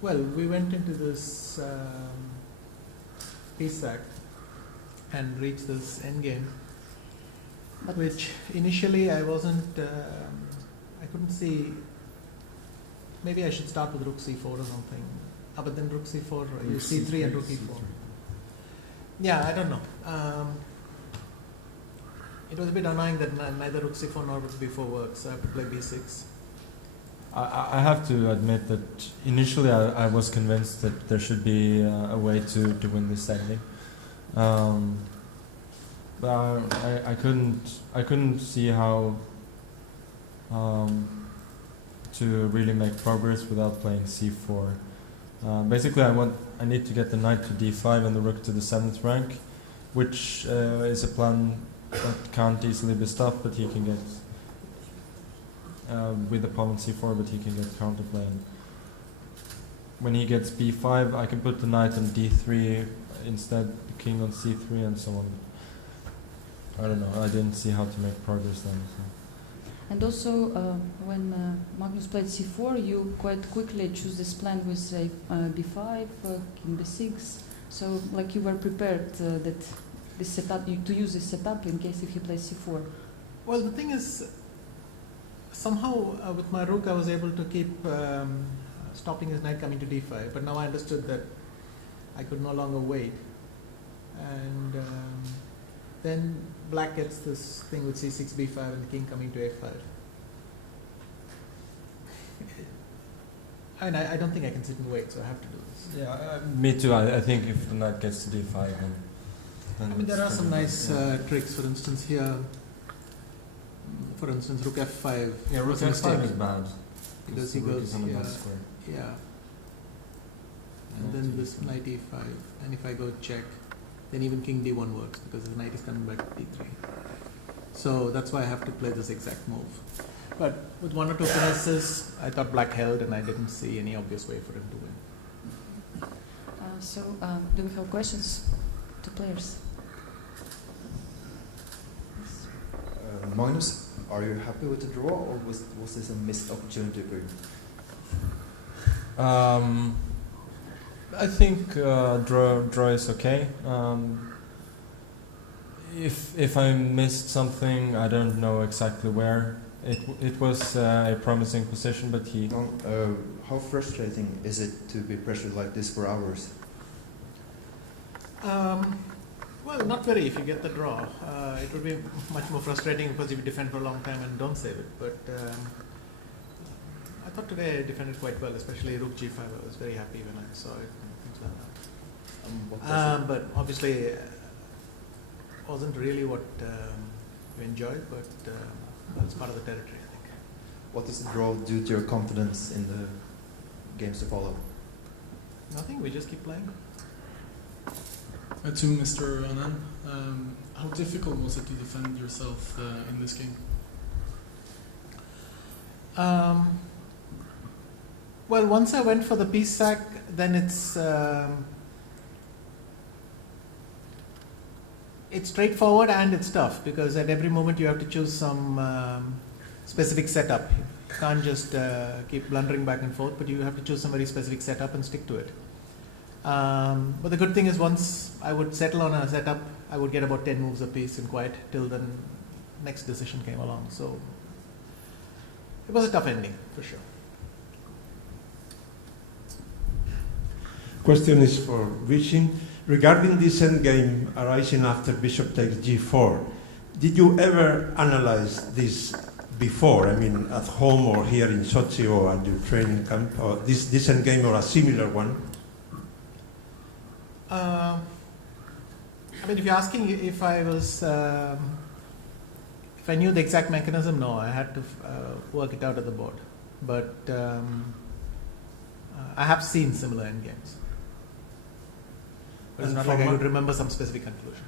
Well, we went into this piece sack and reached this endgame, which initially I wasn't, I couldn't see. Maybe I should start with rook c4 or something. But then rook c4, you c3 and rook e4. Yeah, I don't know. It was a bit annoying that neither rook c4 nor rook b4 works, so I have to play b6. I have to admit that initially I was convinced that there should be a way to win this ending. But I couldn't see how to really make progress without playing c4. Basically, I need to get the knight to d5 and the rook to the 7th rank, which is a plan that can't easily be stopped, but he can get with the pawn on c4, but he can get counterplay. When he gets b5, I can put the knight on d3 instead, the king on c3, and so on. I don't know. I didn't see how to make progress then. So. And also, when Magnus played c4, you quite quickly choose this plan with b5, king b6. So, like you were prepared that this setup, to use this setup in case if he plays c4. Well, the thing is, somehow with my rook I was able to keep stopping his knight coming to d5. But now I understood that I could no longer wait, and then black gets this thing with c6, b5, and the king coming to a5. I mean, I don't think I can sit and wait, so I have to do this. Yeah, me too. I think if the knight gets to d5, then I mean, there are some nice tricks. For instance, here, rook f5. Yeah, rook f5 is bad. Because he goes here. Yeah. And then this knight e5. And if I go check, then even king d1 works because the knight is coming back to d3. So that's why I have to play this exact move. But with one or two finesses, I thought black held and I didn't see any obvious way for him to win. Do we have questions to players? Magnus, are you happy with the draw, or was this a missed opportunity for you? I think draw is okay. If I missed something, I don't know exactly where. It was a promising position, but he. How frustrating is it to be pressured like this for hours? Well, not very if you get the draw. It would be much more frustrating because if you defend for a long time and don't save it. But I thought today I defended quite well, especially rook g5. I was very happy when I saw it and things like that. But obviously, it wasn't really what you enjoyed, but that's part of the territory, I think. What does the draw do to your confidence in the games to follow? Nothing, we just keep playing. To Mr. Anand, how difficult was it to defend yourself in this game? Well, once I went for the piece sack, then it's straightforward and it's tough because at every moment you have to choose some specific setup. You can't just keep blundering back and forth, but you have to choose some very specific setup and stick to it. But the good thing is once I would settle on a setup, I would get about 10 moves apiece and quiet till the next decision came along. So it was a tough ending for sure. Question is for Vishy. Regarding this endgame arising after bishop takes g4, did you ever analyze this before? I mean, at home or here in Sochi or at your training camp, or this endgame or a similar one? I mean, if you're asking if I was, if I knew the exact mechanism, no, I had to work it out at the board. But I have seen similar endgames. But it's not like I would remember some specific conclusion.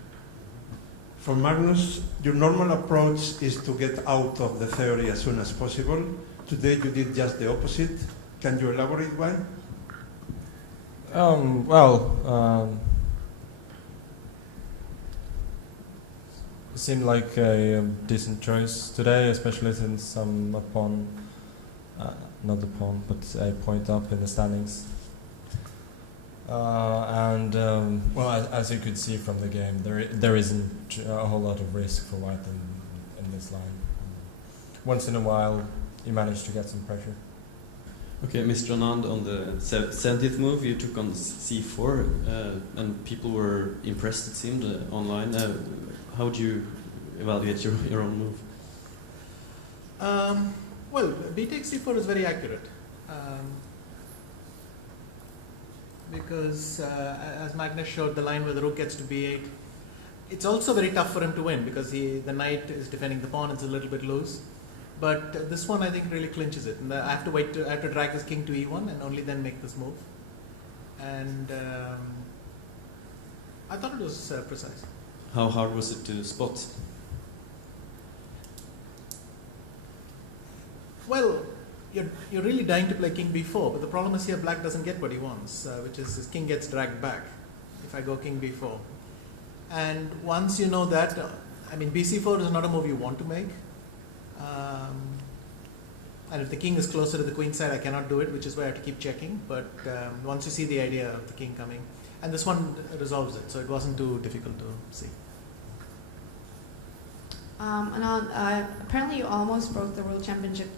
For Magnus, your normal approach is to get out of the theory as soon as possible. Today you did just the opposite. Can you elaborate why? It seemed like a decent choice today, especially since I'm a pawn, not a pawn, but a point up in the standings. As you could see from the game, there isn't a whole lot of risk for white in this line. Once in a while, you manage to get some pressure. Okay, Mr. Anand, on the 70th move, you took on c4, and people were impressed, it seemed, online. How would you evaluate your own move? Well, b takes c4 is very accurate. Because as Magnus showed, the line where the rook gets to b8, it's also very tough for him to win because the knight is defending the pawn, it's a little bit loose. But this one I think really clinches it. And I have to drag this king to e1 and only then make this move. And I thought it was precise. How hard was it to spot? Well, you're really dying to play king b4, but the problem is here black doesn't get what he wants, which is his king gets dragged back if I go king b4. And once you know that, bc4 is not a move you want to make. And if the king is closer to the queen side, I cannot do it, which is why I have to keep checking. But once you see the idea of the king coming, and this one resolves it, so it wasn't too difficult to see. Anand, apparently you almost broke the world championship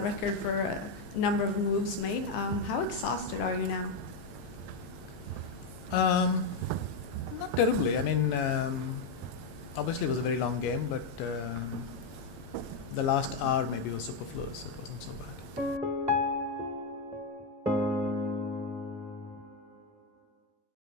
record for a number of moves made. How exhausted are you now? Not terribly. Obviously it was a very long game, but the last hour maybe was superfluous. It wasn't so bad.